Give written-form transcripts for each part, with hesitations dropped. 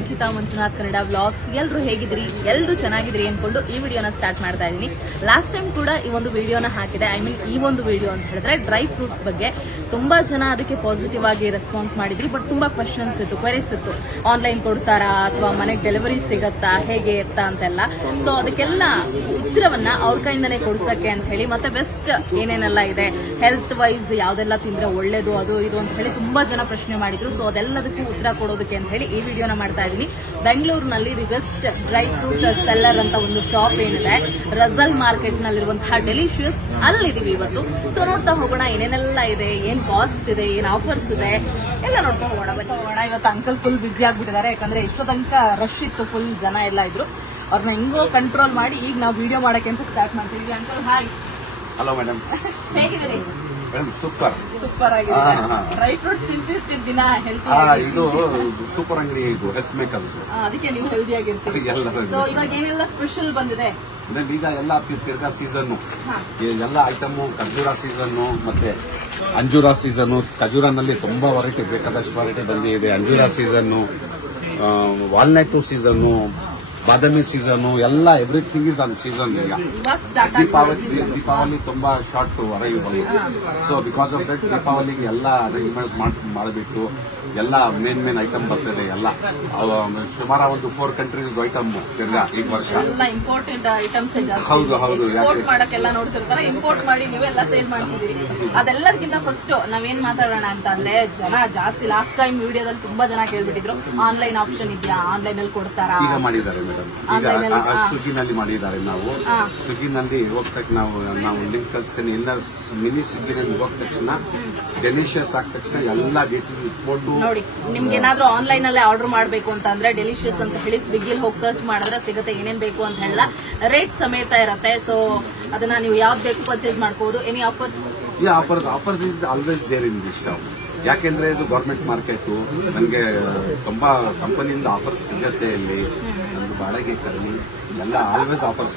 Likhitha Manjunath Kannada vlogs. ಎಲ್ಲರೂ ಹೇಗಿದ್ರಿ? ಎಲ್ಲರೂ ಚೆನ್ನಾಗಿದ್ರಿ ಅನ್ಕೊಂಡು ಈ ವಿಡಿಯೋನ ಸ್ಟಾರ್ಟ್ ಮಾಡ್ತಾ ಇದ್ದೀನಿ. ಲಾಸ್ಟ್ ಟೈಮ್ ಕೂಡ ಈ ಒಂದು ವಿಡಿಯೋನ ಹಾಕಿದೆ. ಈ ಒಂದು ವಿಡಿಯೋ ಅಂತ ಹೇಳಿದ್ರೆ ಡ್ರೈ ಫ್ರೂಟ್ಸ್ ಬಗ್ಗೆ ತುಂಬಾ ಜನ ಅದಕ್ಕೆ ಪಾಸಿಟಿವ್ ಆಗಿ ರೆಸ್ಪಾನ್ಸ್ ಮಾಡಿದ್ರಿ. ಬಟ್ ತುಂಬಾ ಕ್ವಶನ್ಸ್ ಇತ್ತು, ಕ್ವೆರೀಸ್ ಇತ್ತು. ಆನ್ಲೈನ್ ಕೊಡ್ತಾರಾ ಅಥವಾ ಮನೆಗೆ ಡೆಲಿವರಿ ಸಿಗತ್ತಾ, ಹೇಗೆ ಇರ್ತಾ ಅಂತೆಲ್ಲ. ಸೊ ಅದಕ್ಕೆಲ್ಲ ಉತ್ತರವನ್ನ ಅವ್ರ ಕೈಯಿಂದನೇ ಕೊಡ್ಸಕ್ಕೆ ಅಂತ ಹೇಳಿ, ಮತ್ತೆ ಬೆಸ್ಟ್ ಏನೇನೆಲ್ಲ ಇದೆ, ಹೆಲ್ತ್ ವೈಸ್ ಯಾವ್ದೆಲ್ಲ ತಿಂದ್ರೆ ಒಳ್ಳೇದು, ಅದು ಇದು ಅಂತ ಹೇಳಿ ತುಂಬಾ ಜನ ಪ್ರಶ್ನೆ ಮಾಡಿದ್ರು. ಸೊ ಅದೆಲ್ಲದಕ್ಕೂ ಉತ್ತರ ಕೊಡೋದಕ್ಕೆ ಅಂತ ಹೇಳಿ ಈ ವಿಡಿಯೋನ ಮಾಡ್ತಾ ಇದ್ದೀನಿ. ಬೆಂಗಳೂರಿನಲ್ಲಿ the best dry fruit seller ಅಂತ ಒಂದು ಶಾಪ್ ಏನಿದೆ, ರಜಲ್ ಮಾರ್ಕೆಟ್ ನಲ್ಲಿರುವಂತಹ ಡೆಲಿಷಿಯಸ್, ಅಲ್ಲಿದೀವಿ ಇವತ್ತು. ಸೊ ನೋಡ್ತಾ ಹೋಗೋಣ ಏನೇನೆಲ್ಲ ಇದೆ, ಏನ್ ಕಾಸ್ಟ್ ಇದೆ, ಏನ್ ಆಫರ್ಸ್ ಇದೆ, ಎಲ್ಲ ನೋಡ್ತಾ ಹೋಗೋಣ. ಇವತ್ತು ಅಂಕಲ್ ಫುಲ್ ಬಿಸಿ ಆಗ್ಬಿಟ್ಟಿದ್ದಾರೆ. ಯಾಕಂದ್ರೆ ಇಷ್ಟು ತನಕ ರಶ್ ಇತ್ತು, ಫುಲ್ ಜನ ಎಲ್ಲ ಇದ್ರು. ಅವ್ರನ್ನ ಹೆಂಗೋ ಕಂಟ್ರೋಲ್ ಮಾಡಿ ಈಗ ನಾವು ವಿಡಿಯೋ ಮಾಡಕ್ಕೆ ಅಂತ ಸ್ಟಾರ್ಟ್ ಮಾಡ್ತೀವಿ. Uncle hi. ಹಲೋ ಮೇಡಮ್, ಹೇಗಿದ್ದೀರಿ? ಸೂಪರ್ ಸೂಪರ್ ಆಗಿದೆ. ಡ್ರೈ ಫ್ರೂಟ್ಸ್ ತಿಂತಿರ್ತೀರಿ ದಿನ, ಹೆಲ್ತಿ. ಇದು ಸೂಪರ್ ಅಂಗಡಿ, ಇದು ಹೆಲ್ತ್ ಮೇಕರ್. ಅದಕ್ಕೆ ನೀವು ಹೆಲ್ದಿ ಆಗಿರ್ತೀರಿ. ಸೊ ಇವಾಗ ಏನೆಲ್ಲ ಸ್ಪೆಷಲ್ ಬಂದಿದೆ? ಈಗ ಎಲ್ಲ ತಿರ್ಗಾ ಸೀಸನ್, ಎಲ್ಲ ಐಟಮು, ಖರ್ಜೂರ ಸೀಸನ್ ಮತ್ತೆ ಅಂಜೂರ ಸೀಸನ್. ಖರ್ಜೂರನಲ್ಲಿ ತುಂಬಾ ವೆರೈಟಿ, ಬೇಕಾದಷ್ಟು ವೆರೈಟಿ ಬಂದಿದೆ. ಅಂಜೂರ ಸೀಸನ್, ವಾಲ್ನಟ್ ಸೀಸನ್, ಬಾದಾಮಿ ಸೀಸನ್, ಎಲ್ಲ ಎವ್ರಿಥಿಂಗ್ ಇಸ್ ಆನ್ ಸೀಸನ್. ಈಗ ದೀಪಾವಳಿ ತುಂಬಾ short arrival. So because of that ದೀಪಾವಳಿಗೆ ಎಲ್ಲ ಅರೇಂಜ್ಮೆಂಟ್ ಮಾಡಬೇಕು. ಎಲ್ಲ ಮೇನ್ ಐಟಮ್ ಬರ್ತದೆ. ಎಲ್ಲ ಸುಮಾರು ಒಂದು 4 ಕಂಟ್ರೀಸ್ ಐಟಮ್ ತಿರ್ಗಾ ಈ ವರ್ಷ. ಎಲ್ಲ ಇಂಪೋರ್ಟೆಡ್ ಐಟಮ್ಸ್. ಹೌದು ಹೌದು. ಇಂಪೋರ್ಟ್ ಮಾಡಕ್ಕೆಲ್ಲ ನೋಡ್ತಿರ್ತಾರೆ, ಇಂಪೋರ್ಟ್ ಮಾಡಿ ನೀವೆಲ್ಲ ಸೇಲ್ ಮಾಡ್ತಿದ್ದೀರಿ. ಅದೆಲ್ಲದಕ್ಕಿಂತ ಫಸ್ಟ್ ನಾವೇನ್ ಮಾತಾಡೋಣ ಅಂತ ಅಂದ್ರೆ, ಜನ ಜಾಸ್ತಿ ಲಾಸ್ಟ್ ಟೈಮ್ ವಿಡಿಯೋದಲ್ಲಿ ತುಂಬಾ ಜನ ಕೇಳ್ಬಿಟ್ಟಿದ್ರು, ಆನ್ಲೈನ್ ಆಪ್ಷನ್ ಇದೆಯಾ, ಆನ್ಲೈನ್ ಅಲ್ಲಿ ಕೊಡ್ತಾರಾ? ಈಗ ಮಾಡಿದ್ದಾರೆ ಮೇಡಮ್, ಈಗ ಸ್ವಿಗ್ಗಿನಲ್ಲಿ ಮಾಡಿದ್ದಾರೆ. ನಾವು ಸ್ವಿಗ್ಗಿನಲ್ಲಿ ಹೋದ ತಕ್ಷಣ ನಾವು ಲಿಂಕ್ ಕಳಿಸ್ತೇನೆ. ಇಲ್ಲ ಮಿನಿ ಸ್ವಿಗ್ಗಿನಲ್ಲಿ ಹೋದ ತಕ್ಷಣ ಡೆಲಿಷಿಯಸ್ ಆದ ತಕ್ಷಣ ಎಲ್ಲ ಡೀಟೇಲ್ಸ್ ಇಟ್ಕೊಂಡು ನೋಡಿ. ನಿಮ್ಗೆ ಏನಾದ್ರೂ ಆನ್ಲೈನ್ ಅಲ್ಲೇ ಆರ್ಡರ್ ಮಾಡಬೇಕು ಅಂತ ಅಂದ್ರೆ ಡೆಲಿಷಿಯಸ್ ಅಂತ ಹೇಳಿ ಸ್ವಿಗ್ಗಿಲಿ ಹೋಗಿ ಸರ್ಚ್ ಮಾಡಿದ್ರೆ ಸಿಗುತ್ತೆ. ಏನೇನ್ ಬೇಕು ಅಂತ ಹೇಳ ರೇಟ್ ಸಮೇತ ಇರುತ್ತೆ. ಸೊ ಅದನ್ನ ನೀವು ಯಾವ್ದು ಬೇಕು ಪರ್ಚೇಸ್ ಮಾಡಬಹುದು. Any offers? Offers is always there in this shop. ಯಾಕೆಂದ್ರೆ ಇದು ಗವರ್ಮೆಂಟ್ ಮಾರ್ಕೆಟ್. ನನಗೆ ತುಂಬಾ ಕಂಪನಿಯಿಂದ ಆಫರ್ಸ್ ಸಿಗುತ್ತೆ. ಇಲ್ಲಿ ನಮ್ದು ಬಾಡಿಗೆ ಕಮ್ಮಿ, ಎಲ್ಲ ಆಲ್ವೇಸ್ ಆಫರ್ಸ್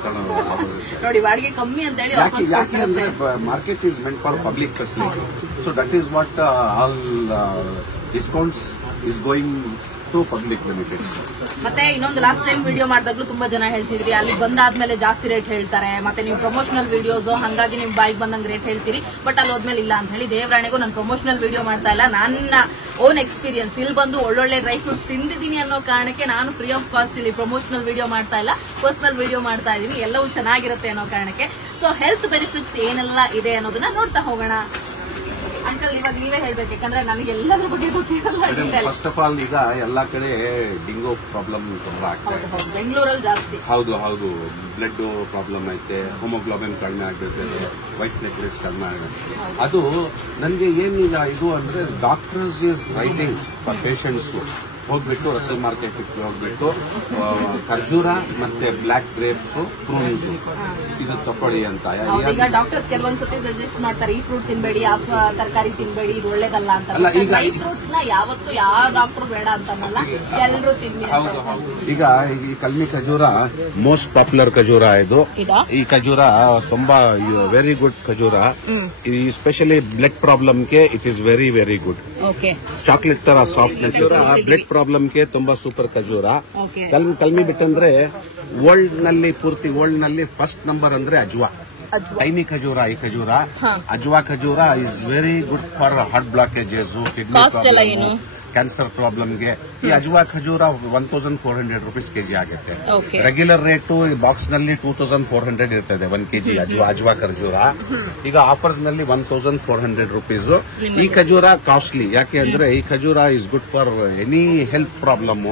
ನೋಡಿ. ಬಾಡಿಗೆ ಕಮ್ಮಿ ಅಂತ ಹೇಳಿ ಯಾಕೆಂದ್ರೆ market is meant for public facility. So that is what all discounts is going to public benefits. ಮತ್ತೆ ಇನ್ನೊಂದು ಲಾಸ್ಟ್ ಟೈಮ್ ವಿಡಿಯೋ ಮಾಡಿದಾಗ್ಲೂ ತುಂಬಾ ಜನ ಹೇಳ್ತಿದ್ರಿ, ಅಲ್ಲಿ ಬಂದಾದ್ಮೇಲೆ ಜಾಸ್ತಿ ರೇಟ್ ಹೇಳ್ತಾರೆ, ಮತ್ತೆ ನೀವು ಪ್ರಮೋಷನಲ್ ವಿಡಿಯೋಸ್ ಹಂಗಾಗಿ ನೀವು ಬಾಯಿಗೆ ಬಂದಂಗೆ ರೇಟ್ ಹೇಳ್ತೀರಿ, ಬಟ್ ಅಲ್ಲಿ ಹೋದ್ಮೇಲೆ ಇಲ್ಲ ಅಂತ ಹೇಳಿ. ದೇವರಾಣೆಗೂ ನಾನು ಪ್ರಮೋಷನಲ್ ವಿಡಿಯೋ ಮಾಡ್ತಾ ಇಲ್ಲ, ನನ್ನ ಓನ್ ಎಕ್ಸ್ಪೀರಿಯನ್ಸ್. ಇಲ್ಲಿ ಬಂದು ಒಳ್ಳೊಳ್ಳೆ ಡ್ರೈ ಫ್ರೂಟ್ಸ್ ತಿಂದಿದ್ದೀನಿ ಅನ್ನೋ ಕಾರಣಕ್ಕೆ ನಾನು ಫ್ರೀ ಆಫ್ ಕಾಸ್ಟ್ ಇಲ್ಲಿ ಪ್ರಮೋಷನಲ್ ವಿಡಿಯೋ ಮಾಡ್ತಾ ಇಲ್ಲ, ಪರ್ಸನಲ್ ವಿಡಿಯೋ ಮಾಡ್ತಾ ಇದ್ದೀನಿ. ಎಲ್ಲವೂ ಚೆನ್ನಾಗಿರುತ್ತೆ ಅನ್ನೋ ಕಾರಣಕ್ಕೆ. ಸೊ ಹೆಲ್ತ್ ಬೆನಿಫಿಟ್ಸ್ ಏನೆಲ್ಲ ಇದೆ ಅನ್ನೋದನ್ನ ನೋಡ್ತಾ ಹೋಗೋಣ. ಅಂಕಲ್ ಇವಾಗ ನೀವೇ ಹೇಳ್ಬೇಕು, ಯಾಕಂದ್ರೆ ನನಗೆ ಎಲ್ಲದ್ರ ಬಗ್ಗೆ ಗೊತ್ತಿರಲ್ಲ. ಫಸ್ಟ್ ಆಫ್ ಆಲ್ ಈಗ ಎಲ್ಲಾ ಕಡೆ ಡೆಂಗು ಪ್ರಾಬ್ಲಮ್ ತುಂಬಾ ಆಗ್ತಾ ಇದೆ. ಬೆಂಗಳೂರಲ್ಲಿ ಜಾಸ್ತಿ. ಹೌದು. ಬ್ಲಡ್ ಪ್ರಾಬ್ಲಮ್ ಐತೆ, ಹೋಮೋಗ್ಲೋಬಿನ್ ಕಡಿಮೆ ಆಗ್ತಿರ್ತದೆ, ವೈಟ್ ಪ್ಲೇಟ್ಲೆಟ್ಸ್ ಕಡಿಮೆ ಆಗುತ್ತೆ. ಅದು ನನಗೆ ಏನಿಲ್ಲ ಇದು ಅಂದ್ರೆ, doctors is writing for patients ಹೋಗ್ಬಿಟ್ಟು ರಸಲ್ ಮಾರ್ಕೆಟ್ ಹೋಗ್ಬಿಟ್ಟು ಖರ್ಜೂರ ಮತ್ತೆ ಬ್ಲಾಕ್ ಗ್ರೇಪ್ಸ್, ಪ್ರೂನ್ಸ್ ಇದು ತಕೊಳ್ಳಿ ಅಂತ. ಈಗ ಡಾಕ್ಟರ್ಸ್ ಕೆಲವೊಂದ್ಸತಿ ಸಜೆಸ್ಟ್ ಮಾಡ್ತಾರೆ, ಈ ಫ್ರೂಟ್ ತಿನ್ಬೇಡಿ, ಆ ತರಕಾರಿ ತಿನ್ಬೇಡಿ, ಇದು ಒಳ್ಳೇದಲ್ಲ ಅಂತ. ಡ್ರೈ ಫ್ರೂಟ್ಸ್ ನ ಯಾವತ್ತು ಯಾವ ಡಾಕ್ಟರ್ ಬೇಡ ಅಂತನಲ್ಲ, ಎಲ್ಲರೂ ತಿನ್ನಿ. ಈಗ ಈ ಕಲ್ಮಿ ಖಜೂರ ಮೋಸ್ಟ್ ಪಾಪ್ಯುಲರ್ ಖಜೂರ ಇದು. ಈ ಖಜೂರ ತುಂಬಾ ವೆರಿ ಗುಡ್ ಖಜೂರ. ಈ ಸ್ಪೆಷಲಿ ಬ್ಲಡ್ ಪ್ರಾಬ್ಲಮ್ಗೆ it is very very good. Chocolate ತರ ಸಾಫ್ಟ್ನೆಸ್. ಬ್ಲಡ್ ಪ್ರಾಬ್ಲಮ್ಗೆ ತುಂಬಾ ಸೂಪರ್ ಖಜೂರ. ಕಲ್ಮಿ ಬಿಟ್ಟಂದ್ರೆ ಪೂರ್ತಿ ವರ್ಲ್ಡ್ ನಲ್ಲಿ ಫಸ್ಟ್ ನಂಬರ್ ಅಂದ್ರೆ ಅಜ್ವಾ. ಟೈನಿ ಖಜೂರ. ಈ ಖಜೂರ ಅಜ್ವಾ ಖಜೂರ is very good for heart blockages, kidney problem, cancer ಪ್ರಾಬ್ಲಮ್ಗೆ. ಈ ಅಜ್ವಾ ಖಜೂರ 1400 ರೂಪೀಸ್ ಕೆಜಿ ಆಗುತ್ತೆ. ರೆಗ್ಯುಲರ್ ರೇಟು ಈ ಬಾಕ್ಸ್ ನಲ್ಲಿ 2400 ಇರ್ತದೆ 1 ಕೆಜಿ ಅಜ್ವಾ ಖಜೂರ. ಈಗ ಆಫರ್ ನಲ್ಲಿ 1400 ರೂಪೀಸ್. ಈ ಖಜೂರ ಕಾಸ್ಟ್ಲಿ, ಯಾಕೆ ಅಂದ್ರೆ ಈ ಖಜೂರ is good for any health problem.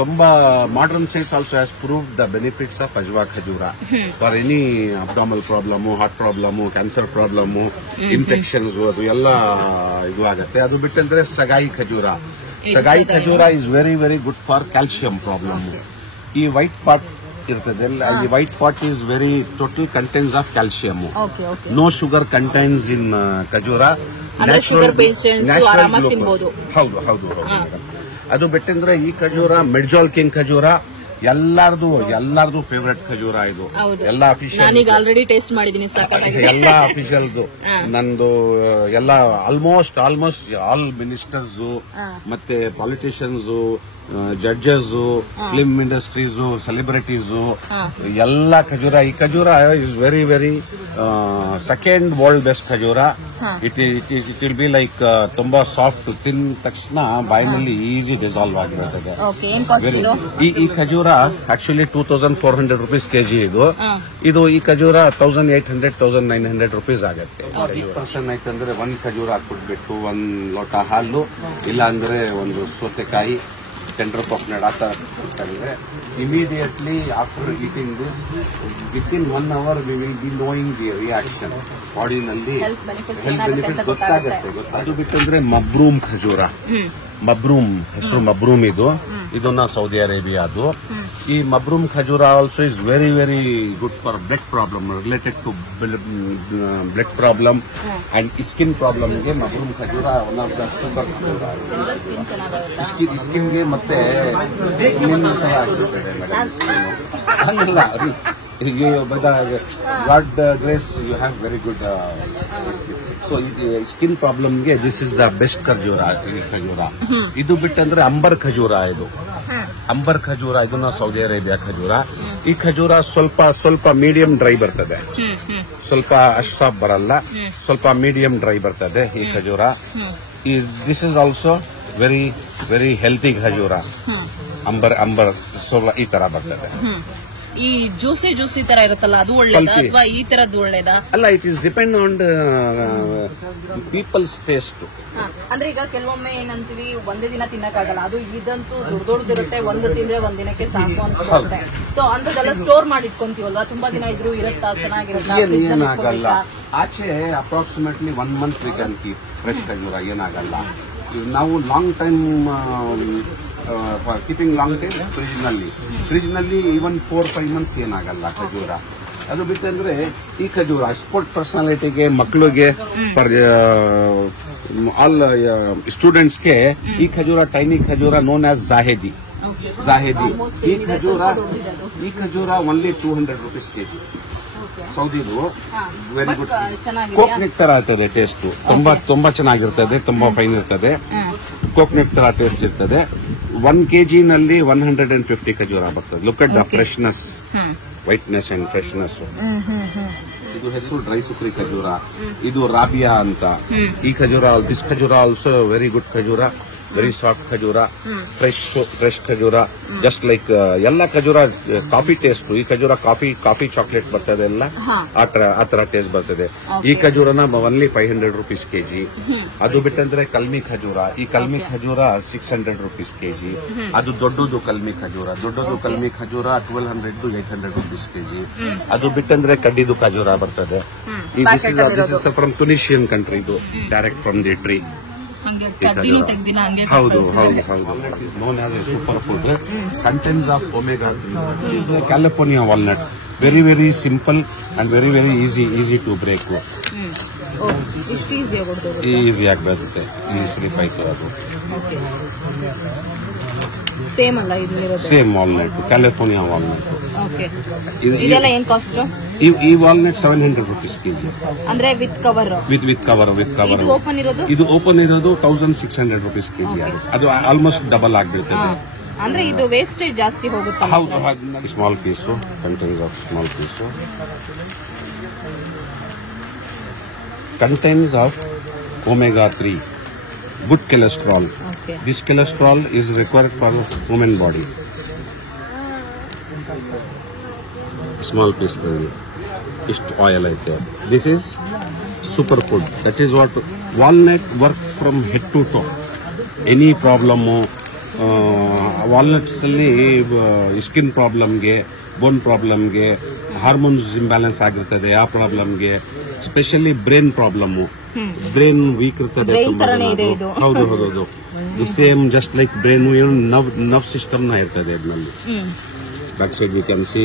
ತುಂಬಾ modern science also has proved the benefits of ಅಜ್ವಾ ಖಜೂರ for any abdominal problem, heart problem, cancer problem, infections, ಅದು ಎಲ್ಲ ಇದು ಆಗುತ್ತೆ. ಅದು ಬಿಟ್ಟಂದ್ರೆ ಸಗಾಯಿ ಖಜೂರ. ಸಗಾಯಿ ಖಜೂರ is very very good for calcium problem. ಈ ವೈಟ್ ಪಾಟ್ ಇರ್ತದೆ, ಅಲ್ಲಿ white part is very total contents of calcium. No sugar contents in ಖಜೂರ. ಹೌದು. ಅದು ಬಿಟ್ಟಂದ್ರೆ ಈ ಖಜೂರ ಮೆಡ್ಜಾಲ್ ಕಿಂಗ್ ಖಜೂರ ಎಲ್ಲಾರ್ದು ಫೇವರೇಟ್ ಖಜೂರ ಇದು. ಎಲ್ಲ ಅಫಿಷಿಯಲ್ ಆಲ್ರೆಡಿ ಟೇಸ್ಟ್ ಮಾಡಿದೀನಿ, ಎಲ್ಲ ಅಫಿಷಿಯಲ್ದು. ನಂದು ಎಲ್ಲ ಆಲ್ಮೋಸ್ಟ್ ಆಲ್ ಮಿನಿಸ್ಟರ್ಸ್ ಮತ್ತೆ politicians judges, film industries, celebrities ಎಲ್ಲ ಖಜೂರ. ಈ ಖಜೂರ is very very second world best ಖಜೂರ. ಇಟ್ ವಿಲ್ ಬಿ ಲೈಕ್ ತುಂಬಾ ಸಾಫ್ಟ್, ತಿಂದ ತಕ್ಷಣ ಬಾಯಿನಲ್ಲಿ ಈಸಿ ಡಿಸಾಲ್ವ್ ಆಗಿರುತ್ತದೆ. ಈ ಖಜೂರ ಆಕ್ಚುಲಿ 2400 rupees kg ಇದು ಈ ಖಜೂರ 1800-1900 rupees ಆಗುತ್ತೆ. ಪರ್ಸನ್ ಆಯ್ತಂದ್ರೆ ಒಂದ್ ಖಜೂರ ಹಾಕ್ಬಿಟ್ಬಿಟ್ಟು ಒಂದ್ ಲೋಟ ಹಾಲು, ಇಲ್ಲ ಅಂದ್ರೆ ಒಂದು ಸೌತೆಕಾಯಿ, ಟೆಂಡರ್ ಕಾಫ್ನಟ್ ಆ ತರ ಕೊಡ್ತಾರೆ. Immediately after eating this within 1 hour we will be knowing the reaction ಬಾಡಿನಲ್ಲಿ. ಹೆಲ್ತ್ ಬೆನಿಫಿಟ್ ಗೊತ್ತಾಗುತ್ತೆ. ಅದು ಬಿಟ್ಟಂದ್ರೆ ಮಬ್ರೂಮ್ ಖಜೂರ, ಮಬ್ರೂಮ್ ಹೆಸರು ಮಬ್ರೂಮ್ ಇದನ್ನ ಸೌದಿ ಅರೇಬಿಯಾದು. ಈ ಮಬ್ರೂಮ್ ಖಜೂರ also is very very good for blood problem, related to blood problem and skin ಪ್ರಾಬ್ಲಮ್ಗೆ ಮಬ್ರೂಮ್ ಖಜೂರ ಒನ್ ಆಫ್ ದ ಸೂಪರ್ ಖಜೂರ. ಸ್ಕಿನ್ಗೆ ಮತ್ತೆ ಹಂಗಿಲ್ಲ, god grace you have very good so skin ಪ್ರಾಬ್ಲಮ್ಗೆ ದಿಸ್ ಇಸ್ ದ ಬೆಸ್ಟ್ ಖಜೂರ. ಇದು ಬಿಟ್ಟಂದ್ರೆ ಅಂಬರ್ ಖಜೂರ, ಅಂಬರ್ ಖಜೂರ ಇದನ್ನ ಸೌದಿ ಅರೇಬಿಯಾ ಖಜೂರ. ಈ ಖಜೂರ ಸ್ವಲ್ಪ ಮೀಡಿಯಂ ಡ್ರೈ ಬರ್ತದೆ, ಸ್ವಲ್ಪ ಅಷ್ಟು ಬರಲ್ಲ, ಸ್ವಲ್ಪ ಮೀಡಿಯಂ ಡ್ರೈ ಬರ್ತದೆ ಈ ಖಜೂರ. This is also very very healthy ಖಜೂರ. ಅಂಬರ್ ಸ್ವಲ್ಪ ಈ ತರ ಬರ್ತದೆ. ಈ ಜ್ಯೂಸಿ ತರ ಇರುತ್ತಲ್ಲ, ಅದು ಒಳ್ಳೇದಾ ಅಥವಾ ಈ ತರದ್ದು ಒಳ್ಳೇದಾ? ಅಲ್ಲ, it is depend on peoples taste. ಅಂದ್ರೆ ಈಗ ಕೆಲವೊಮ್ಮೆ ಏನಂತೀವಿ, ಒಂದೇ ದಿನ ತಿನ್ನಕ್ಕಾಗಲ್ಲ, ಅದು ಇದಂತೂ ದೊಡ್ಡದಿರುತ್ತೆ, ಒಂದು ತಿಂದ್ರೆ ಒಂದ್ ದಿನಕ್ಕೆ ಸಾಕು ಅನ್ಸುತ್ತೆ. ಸೊ ಅಂತದೆಲ್ಲ ಸ್ಟೋರ್ ಮಾಡಿ ಇಟ್ಕೊಂತೀವಲ್ವಾ, ತುಂಬಾ ದಿನ ಇದ್ರು ಇರುತ್ತಾ, ಏನಾಗಲ್ಲ. ಆಚೆ approximately 1 month we can keep fresh ಖಜೂರ, ಏನಾಗಲ್ಲ. ನಾವು long time keeping long time fridge ನಲ್ಲಿ ಈವನ್ 4-5 months ಏನಾಗಲ್ಲ ಖಜೂರ. ಅದು ಬಿಟ್ಟಂದ್ರೆ ಈ ಖಜೂರ ಸ್ಪೋರ್ಟ್ ಪರ್ಸನಾಲಿಟಿಗೆ, ಮಕ್ಕಳಿಗೆ, ಆಲ್ ಸ್ಟೂಡೆಂಟ್ಸ್ಗೆ ಈ ಖಜೂರ, ಟೈನಿ ಖಜೂರ ನೋನ್ ಆಸ್ ಜಾಹೇದಿ. ಈ ಖಜೂರ ಓನ್ಲಿ 200 rupees kg. ಸೌದಿದು ವೆರಿ ಗುಡ್. ಕೋಕ್ನೆಟ್ ತರ ಇರ್ತದೆ ಟೇಸ್ಟ್, ತುಂಬಾ ಚೆನ್ನಾಗಿರ್ತದೆ, ತುಂಬಾ ಫೈನ್ ಇರ್ತದೆ. ಕೋಕ್ನೆಟ್ ತರ ಟೇಸ್ಟ್ ಇರ್ತದೆ. 1 kg ನಲ್ಲಿ 150 ಖಜೂರ ಬರ್ತದೆ. Look at the freshness, whiteness and freshness. ಇದು ಹೆಸರು ಡ್ರೈ ಸುಕ್ರಿ ಖಜೂರ, ಇದು ರಾಬಿಯಾ ಅಂತ. ಈ ಖಜೂರ, ದಿಸ್ ಖಜೂರ ಆಲ್ಸೋ ವೆರಿ ಗುಡ್ ಖಜೂರ, ವೆರಿ ಸಾಫ್ಟ್ ಖಜೂರ, ಫ್ರೆಶ್ ಖಜೂರ. ಜಸ್ಟ್ ಲೈಕ್ ಎಲ್ಲ ಖಜೂರ ಕಾಫಿ ಟೇಸ್ಟ್. ಈ ಖಜೂರ ಕಾಫಿ ಚಾಕ್ಲೇಟ್ ಬರ್ತದೆ ಎಲ್ಲ, ಆ ತರ ಟೇಸ್ಟ್ ಬರ್ತದೆ. ಈ ಖಜೂರನ ಓನ್ಲಿ 500 rupees kg. ಅದು ಬಿಟ್ಟಂದ್ರೆ ಕಲ್ಮಿ ಖಜೂರ. ಈ ಕಲ್ಮಿ ಖಜೂರ 600 rupees kg. ಅದು ದೊಡ್ಡದು ಕಲ್ಮಿ ಖಜೂರ. 1200-800 rupees kg. ಅದು ಬಿಟ್ಟಂದ್ರೆ ಕಡ್ಡಿದು ಖಜೂರ ಬರ್ತದೆ. This is from Tunisian country. ಇದು ಡೈರೆಕ್ಟ್ ಫ್ರಮ್ ದಿ ಟ್ರೀ. ಹೌದು. Known as a super food. Contents of omega 3. California walnut, very very simple and very very easy to break. Easy ಆಗಿ ಬರುತ್ತೆ. ಈ slip ಆಯ್ತು. ಅದು ಸೇಮ್ ವಾಲ್ನಟ್, ಕ್ಯಾಲಿಫೋರ್ನಿಯಾ ವಾಲ್ನಟ್. ಈ walnut 700 rupees kg. ಅಂದ್ರೆ with cover. ಇದು open ಇರೋದು 1600 rupees kg. ಅದು ಆಲ್ಮೋಸ್ಟ್ ಡಬಲ್ ಆಗ್ಬಿಡ್ತದೆ. ಅಂದ್ರೆ ಇದು ವೇಸ್ಟೇಜ್ ಜಾಸ್ತಿ ಹೋಗುತ್ತೆ. ಹೌದು. Small piece, contains of small piece, contains of omega 3, good cholesterol. This cholesterol is required for woman body. Small piece ನಲ್ಲಿ ಇಷ್ಟು ಆಯಿಲ್ ಐತೆ. This is super food. That is what walnut work from head to toe. Any problem walnuts ಅಲ್ಲಿ skin ಪ್ರಾಬ್ಲಮ್ಗೆ, bone ಪ್ರಾಬ್ಲಮ್ಗೆ, hormones imbalance ಆಗಿರ್ತದೆ, ಆ ಪ್ರಾಬ್ಲಮ್ಗೆ, specially brain problem, brain weak ಇರ್ತದೆ. ಹೌದು. Same just like brain nerve system ನ ಇರ್ತದೆ ಅದರಲ್ಲಿ. Back side we can see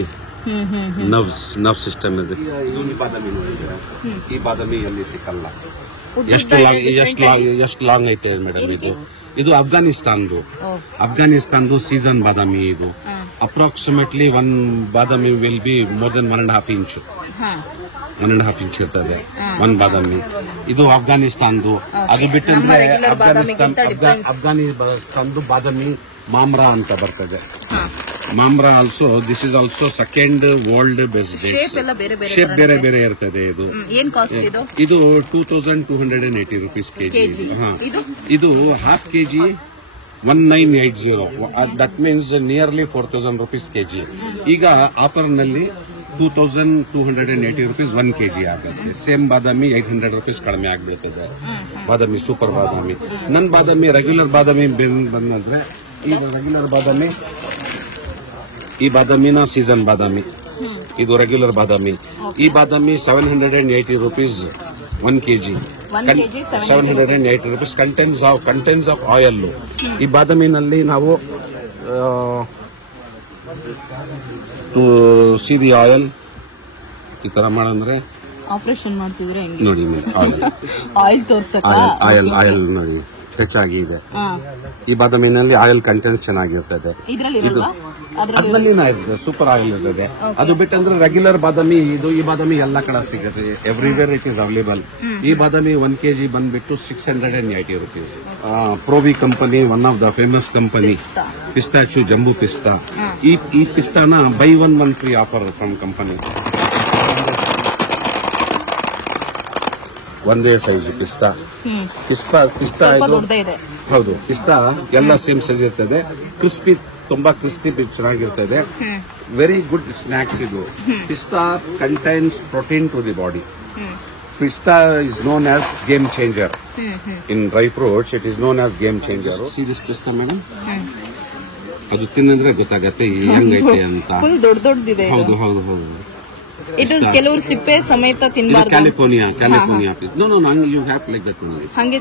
nerve system ಇದೆ. ಈ ಬಾದಾಮಿ ನೋಡಿದ್ದೀರಾ? ಈ ಬಾದಾಮಿ ಎಲ್ಲಿ ಸಿಕ್ಕಲ್ಲ. ಎಷ್ಟು ಲಾಂಗ್ ಐತೆ ಮೇಡಮ್ ಇದು? ಇದು ಅಫ್ಘಾನಿಸ್ತಾನ್ದು ಸೀಸನ್ ಬಾದಾಮಿ ಇದು. Approximately one Badami will be more than 1.5 inch 1.5 inch ಇರ್ತದೆ ಒಂದ್ ಬಾದಾಮಿ. ಇದು ಅಫ್ಘಾನಿಸ್ತಾನ್ದು. ಅದು ಬಿಟ್ಟಂದ್ರೆ ಅಫ್ಘಾನಿಸ್ತಾನ್ದು ಬಾದಾಮಿ ಮಾಮ್ರಾ ಅಂತ ಬರ್ತದೆ. ಮಾಮ್ರಾ also this is also second world best shape ಬೇರೆ ಬೇರೆ ಇರ್ತದೆ. ಇದು 2280 ರೂಪೀಸ್ ಕೆಜಿ. ಇದು half KG 1980. That means nearly 4000 rupees KG. ಈಗ ಆಫರ್ ನಲ್ಲಿ 2280 ರೂಪೀಸ್ 1 ಕೆಜಿ ಆಗುತ್ತೆ. ಸೇಮ್ ಬಾದಾಮಿ 800 ರೂಪೀಸ್ ಕಡಿಮೆ ಆಗ್ಬಿಡ್ತದೆ. ಬಾದಾಮಿ ಸೂಪರ್ ಬಾದಾಮಿ. ನನ್ನ ಬಾದಾಮಿ ರೆಗ್ಯುಲರ್ ಬಾದಾಮಿ ಬಂದ್ರೆ ಈ ರೆಗ್ಯುಲರ್ ಬಾದಾಮಿ, ಈ ಬಾದಾಮಿನ ಸೀಸನ್ ಬಾದಾಮಿ, ಇದು ರೆಗ್ಯುಲರ್ ಬಾದಾಮಿ. ಈ ಬಾದಾಮಿ 780 rupees 1 KG. 780 rupees contents of oil. ಈ ಬಾದಾಮಿನಲ್ಲಿ ನಾವು ಟು ಸಿ ದಿ ಆಯಿಲ್ ಈ ತರ ಮಾಡಂದ್ರೆ ಆಪರೇಷನ್ ಮಾಡ್ತಿದ್ರೆ ನೋಡಿ ಆಯಿಲ್ ನೋಡಿ ಹೆಚ್ಚಾಗಿದೆ. ಈ ಬಾದಾಮಿನಲ್ಲಿ ಆಯಿಲ್ ಕಂಟೆಂಟ್ ಚೆನ್ನಾಗಿರ್ತದೆ. ಅದ್ರಲ್ಲಿ ಸೂಪರ್ ಆಯಿಲ್ ಇರ್ತದೆ. ಅದು ಬಿಟ್ಟಂದ್ರೆ ರೆಗ್ಯುಲರ್ ಬಾದಾಮಿ ಇದು ಈ ಬಾದಾಮಿ ಎಲ್ಲ ಕಡೆ ಸಿಗುತ್ತೆ. Everywhere it is available. ಈ ಬಾದಾಮಿ 1 ಕೆಜಿ ಬಂದ್ಬಿಟ್ಟು 680 ರೂಪೀಸ್. ಪ್ರೋವಿ company one of the famous company pistachio jumbo ಪಿಸ್ತಾ. ಈ ಪಿಸ್ತಾನ buy 1 free offer from company. ಒಂದೇ ಸೈಜ್ ಪಿಸ್ತಾ ಹೌದು. ಪಿಸ್ತಾ ಎಲ್ಲ ಸೇಮ್ ಸೈಜ್ ಇರ್ತದೆ. ಕ್ರಿಸ್ಪಿ, ತುಂಬಾ ಕ್ರಿಸ್ಪಿ ಚೆನ್ನಾಗಿರ್ತದೆ. ವೆರಿ ಗುಡ್ ಸ್ನಾಕ್ಸ್ ಇದು. ಪಿಸ್ತಾ contains protein to the body. ಪಿಸ್ತಾ is known as game changer in dry fruits. It is known as game changer. See this ಪಿಸ್ತಾ ಮೇಡಮ್, ಅದು ತಿನ್ನಂದ್ರೆ ಗೊತ್ತಾಗತ್ತೆ ಹೆಂಗೈತೆ ಅಂತ. ದೊಡ್ಡದಿದೆ. ಹೌದು ಹೌದು ಹೌದು. ಇದು ಕೆಲವರು ಸಿಪ್ಪೆ ಸಮೇತ ತಿನ್ನಬಾರ್ದು. California no you have like that only. ಹಾಗೆ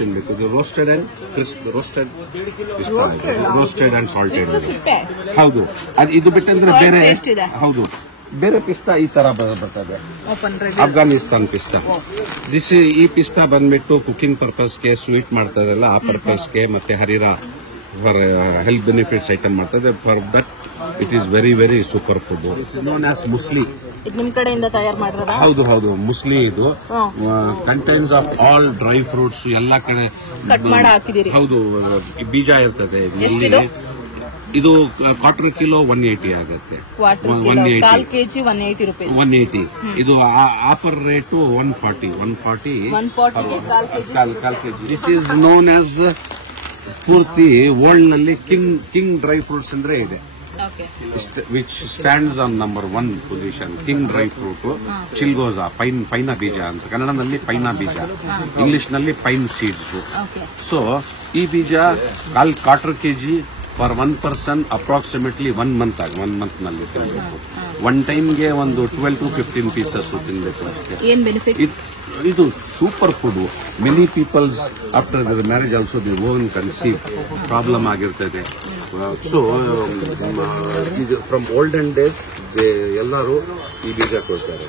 ತಿನ್ಬೇಕು. ಇದು roasted and crisp, roasted and salted. ಹೌದು. ಇದು ಬಿಟ್ಟಂದ್ರೆ ಬೇರೆ ಹೌದು ಬೇರೆ ಪಿಸ್ತಾ ಈ ತರ ಬರ್ತದೆ. ಅಫ್ಘಾನಿಸ್ತಾನ್ ಪಿಸ್ತಾ. ಈ ಪಿಸ್ತಾ ಬಂದ್ಬಿಟ್ಟು ಕುಕಿಂಗ್ ಪರ್ಪಸ್ಗೆ ಸ್ವೀಟ್ ಮಾಡ್ತದಲ್ಲ ಆ ಪರ್ಪಸ್ಗೆ, ಮತ್ತೆ ಹರಿರಾ ಫಾರ್ ಹೆಲ್ತ್ ಬೆನಿಫಿಟ್ಸ್ ಐಟಮ್ ಮಾಡ್ತದೆ. For that it is very very super food. This is known as muesli. ನಿಮ್ ಕಡೆಯಿಂದ ತಯಾರು ಮಾಡಿರೋದಾ? ಹೌದು ಹೌದು. ಮುಸ್ಲಿ ಇದು contains of all dry fruits ಎಲ್ಲ ಕಡೆ ಕಟ್ ಮಾಡಿ ಹಾಕಿದಿರಿ. ಹೌದು, ಬೀಜ ಇರ್ತದೆ. ಇದು ಕ್ವಾರ್ಟರ್ ಕಿಲೋ 180 ಆಗುತ್ತೆ. 1 ಕೆಜಿ 180 ರೂಪೀಸ್. 180. ಇದು ಆಫರ್ ರೇಟು 140 ಕಾಲ್ KG. This is known as ಪೂರ್ತಿ ವರ್ಲ್ಡ್ ನಲ್ಲಿ ಕಿಂಗ್ ಡ್ರೈ ಫ್ರೂಟ್ಸ್ ಅಂದ್ರೆ ಇದೆ. Which stands on number 1 position. King dry fruit chilgoza, ಪೈನ ಬೀಜ ಅಂತ ಕನ್ನಡದಲ್ಲಿ ಪೈನಾ ಬೀಜ, ಇಂಗ್ಲಿಷ್ ನಲ್ಲಿ ಪೈನ್ ಸೀಡ್ಸ್. ಸೊ ಈ ಬೀಜ quarter KG for 1 person approximately 1 month ನಲ್ಲಿ ತಿನ್ನಬೇಕು. 1 ಟೈಮ್ಗೆ ಒಂದು 12 to 15 ಪೀಸಸ್ ತಿನ್ನಬೇಕು ಅಷ್ಟೇ. ಇದು super food. Many people's after the marriage also the own conceive problem ಆಗಿರ್ತದೆ. ಸೊ ಇದು ಫ್ರಮ್ ಓಲ್ಡನ್ ಡೇಸ್ ಎಲ್ಲರೂ ಈ ಬೀಜ ಕೊಡ್ತಾರೆ.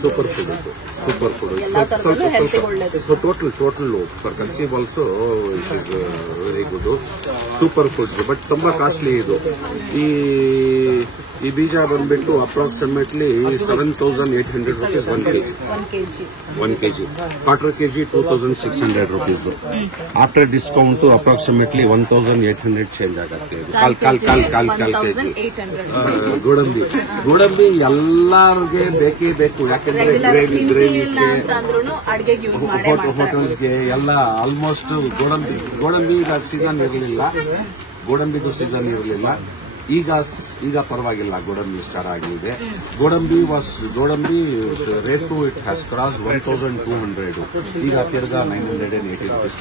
ಸೂಪರ್ ಫುಡ್ ಇದು, super food. So total for conceive also it is very good. Super food, but ತುಂಬಾ costly ಇದು. ಈ ಬೀಜ ಬಂದ್ಬಿಟ್ಟು approximately 7,800 rupees 1 KG. Quarter KG 2,600 rupees. After discount approximately 1,800 change ಆಗುತ್ತೆ. ಕಾಲ್ ಕೆಜಿ ಗೋಡಂಬಿ ಎಲ್ಲಾರ್ಗೆ ಬೇಕೇ ಬೇಕು. ಯಾಕಂದ್ರೆ ಗ್ರೇವಿಸ್ಗೆ, ಹೋಟೆಲ್ಸ್ಗೆ ಎಲ್ಲ ಆಲ್ಮೋಸ್ಟ್ ಗೋಡಂಬಿ ಸೀಸನ್ ಇರಲಿಲ್ಲ. ಗೋಡಂಬಿಗೂ ಸೀಸನ್ ಇರಲಿಲ್ಲ. ಈಗ ಪರವಾಗಿಲ್ಲ, ಗೋಡಂಬಿ ಸ್ಟಾರ್ಟ್ ಆಗಿದೆ. ಗೋಡಂಬಿ ರೇಟು ಇಟ್ ಹ್ಯಾಸ್ ಕ್ರಾಸ್ 1,200. ಈಗ ತಿರ್ಗಾ 980 ರೂಪೀಸ್.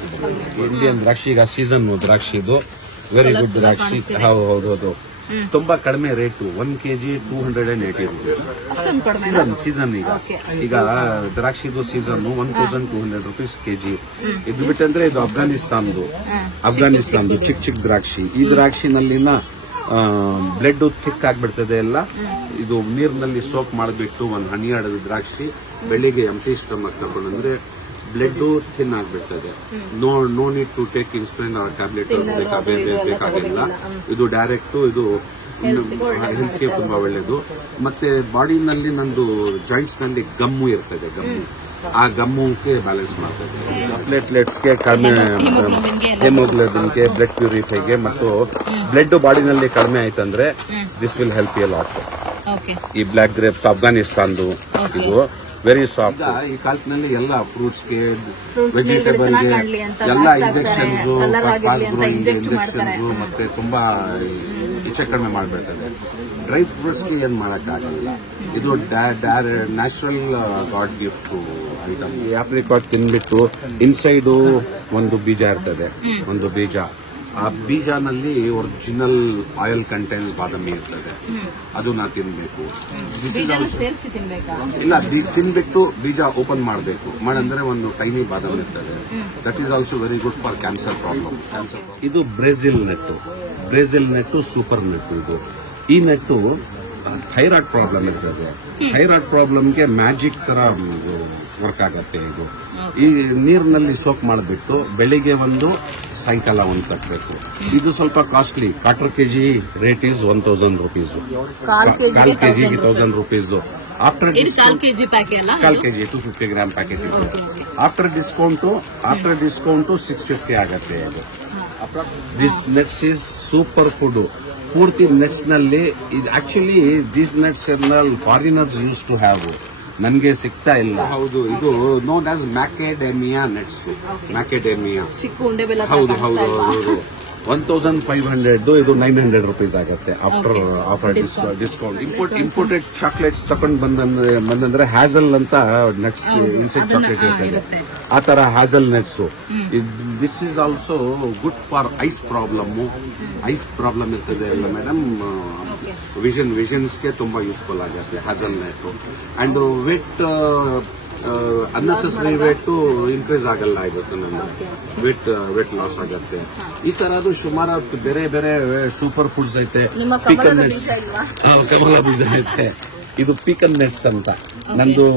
ಇಂಡಿಯನ್ ದ್ರಾಕ್ಷಿ ಈಗ ಸೀಸನ್ ದ್ರಾಕ್ಷಿ ಇದು ವೆರಿ ಗುಡ್ ದ್ರಾಕ್ಷಿ. ಹೌದು, ತುಂಬಾ ಕಡಿಮೆ ರೇಟು. 1 KG 280 rupees. ಸೀಸನ್ ಈಗ ದ್ರಾಕ್ಷಿದು ಸೀಸನ್ 1,200 ರೂಪೀಸ್ ಕೆಜಿ. ಇದು ಬಿಟ್ಟಂದ್ರೆ ಇದು ಅಫ್ಘಾನಿಸ್ತಾನ್ದು ಚಿಕ್ಕ ದ್ರಾಕ್ಷಿ. ಈ ದ್ರಾಕ್ಷಿನಲ್ಲಿನ ಬ್ಲಡ್ ಥಿಕ್ ಆಗ್ಬಿಡ್ತದೆ ಎಲ್ಲ. ಇದು ನೀರಿನಲ್ಲಿ ಸೋಪ್ ಮಾಡಿಬಿಟ್ಟು 1 ಹನಿ ಆಡದ ದ್ರಾಕ್ಷಿ ಬೆಳಿಗ್ಗೆ ಎಂಟಿ ಸ್ಟಮಕ್ ತಗೊಂಡ್ರೆ ಬ್ಲಡ್ ಥಿನ್ ಆಗ್ಬಿಡ್ತದೆ. No need to take insulin tablet ಬೇಕಾಗಿಲ್ಲ. ಇದು ಡೈರೆಕ್ಟ್ ಇದು ಹೆಲ್ತ್ಗೆ ತುಂಬಾ ಒಳ್ಳೇದು. ಮತ್ತೆ ಬಾಡಿನಲ್ಲಿ ನಂದು ಜಾಯಿಂಟ್ಸ್ ನಲ್ಲಿ ಗಮ್ಮು ಇರ್ತದೆ, ಗಮ್ಮು ಆ ಗಮ್ಮುಗೆ ಬ್ಯಾಲೆನ್ಸ್ ಮಾಡ್ತದೆ. ಪ್ಲೇಟ್ಲೆಟ್ಸ್ಗೆ ಕಡಿಮೆ, ಹೆಮೋಗ್ಲೋಬಿನ್ಗೆ, ಬ್ಲಡ್ ಪ್ಯೂರಿಫೈಗೆ ಮತ್ತು ಬ್ಲಡ್ ಬಾಡಿನಲ್ಲಿ ಕಡಿಮೆ ಆಯ್ತಂದ್ರೆ this will help you lot. ಈ ಬ್ಲಾಕ್ ಗ್ರೇಪ್ಸ್ ಅಫ್ಘಾನಿಸ್ತಾನ್ದು ಇದು ವೆರಿ ಸಾಫ್ಟ್. ಈ ಕಾಲ್ಕಿನಲ್ಲಿ ಎಲ್ಲ ಫ್ರೂಟ್ಸ್ಗೆ, ವೆಜಿಟೇಬಲ್ಗೆ ಎಲ್ಲ ಇಂಜೆಕ್ಷನ್ಸ್ ಮತ್ತೆ ತುಂಬಾ ಇಚ್ಛೆ ಕಡಿಮೆ ಮಾಡ್ಬಿಡ್ತದೆ. ಡ್ರೈ ಫ್ರೂಟ್ಸ್ಗೆ ಏನ್ ಮಾಡಕ್ಕಾಗಲ್ಲ. ಇದು natural god gift item. Apricot ತಿನ್ಬಿಟ್ಟು ಇನ್ಸೈಡು ಒಂದು ಬೀಜ ಇರ್ತದೆ, ಒಂದು ಬೀಜ. ಆ ಬೀಜನಲ್ಲಿ ಒರಿಜಿನಲ್ ಆಯಿಲ್ ಕಂಟೆಂಟ್ ಬಾದಾಮಿ ಇರ್ತದೆ, ಅದನ್ನ ತಿನ್ಬೇಕು. ಇಲ್ಲ, ತಿನ್ಬಿಟ್ಟು ಬೀಜ ಓಪನ್ ಮಾಡಬೇಕು. ಮಾಡಂದ್ರೆ ಒಂದು ಟೈನಿ ಬಾದಾಮಿ ಇರ್ತದೆ. That is also very good for cancer problem. ಇದು ಬ್ರೆಜಿಲ್ ನೆಟ್ಟು ಸೂಪರ್ ನೆಟ್ಟು. ಇದು ಈ ನೆಟ್ಟು ಥೈರಾಯ್ಡ್ ಪ್ರಾಬ್ಲಮ್ ಇರ್ತದೆ. ಥೈರಾಯ್ಡ್ ಪ್ರಾಬ್ಲಮ್ಗೆ ಮ್ಯಾಜಿಕ್ ತರ ವರ್ಕ್ ಆಗತ್ತೆ. ಇದು ಈ ನೀರಿನಲ್ಲಿ ಸೋಕ್ ಮಾಡಿಬಿಟ್ಟು ಬೆಳಿಗ್ಗೆ ಒಂದು, ಸಾಯಂಕಾಲ ಒಂದು ಕಟ್ಟಬೇಕು. ಇದು ಸ್ವಲ್ಪ costly. Quarter KG rate is 1000 rupees. ಕಾಲ್ ಕೆಜಿಗೆ 1000 rupees. ಆಫ್ಟರ್ ಕಾಲ್ ಕೆಜಿ 250 ಗ್ರಾಮ್ ಪ್ಯಾಕೆಟ್ ಇದೆ. ಆಫ್ಟರ್ ಡಿಸ್ಕೌಂಟ್ 650 ಆಗತ್ತೆ. ಅದು this nuts is super food. ಪೂರ್ತಿ ನಟ್ಸ್ ನಲ್ಲಿ actually these nuts foreigners use to have, ನನ್ಗೆ ಸಿಗ್ತಾ ಇಲ್ಲ. ಹೌದು, ಇದು known as macadamia nuts. Macadamia ಹೌದು 1500, ಇದು 900 rupees ಆಗತ್ತೆ ಆಫ್ಟರ್ ಡಿಸ್ಕೌಂಟ್. ಇಂಪೋರ್ಟೆಡ್ ಚಾಕ್ಲೇಟ್ಸ್ ತಕೊಂಡ್ ಬಂದಂದ್ರೆ ಹ್ಯಾಸಲ್ ಅಂತ ನಟ್ಸ್ ಇನ್ಸೆಕ್ಟ್ ಚಾಕ್ಲೇಟ್ ಇರ್ತದೆ, ಆ ತರ hazel nuts. This is also good for eyes problem ಇರ್ತದೆ ಅಲ್ಲ ಮೇಡಮ್. ವಿಷನ್ಸ್ಗೆ ತುಂಬಾ ಯೂಸ್ಫುಲ್ ಆಗುತ್ತೆ hazel nut. And weight unnecessary weight increase ಆಗಲ್ಲ ಆಗುತ್ತೆ. ನಮಗೆ ವೇಟ್ ಲಾಸ್ ಆಗುತ್ತೆ. ಈ ತರದ್ದು ಸುಮಾರು ಬೇರೆ ಬೇರೆ ಸೂಪರ್ ಫುಡ್ಸ್ ಐತೆ. ಪೀಕನ್ ನಟ್ಸ್, ಕಮಲ ಬೀಜ ಐತೆ. ಇದು ಪೀಕನ್ ನಟ್ಸ್ ಅಂತ. ನಂದು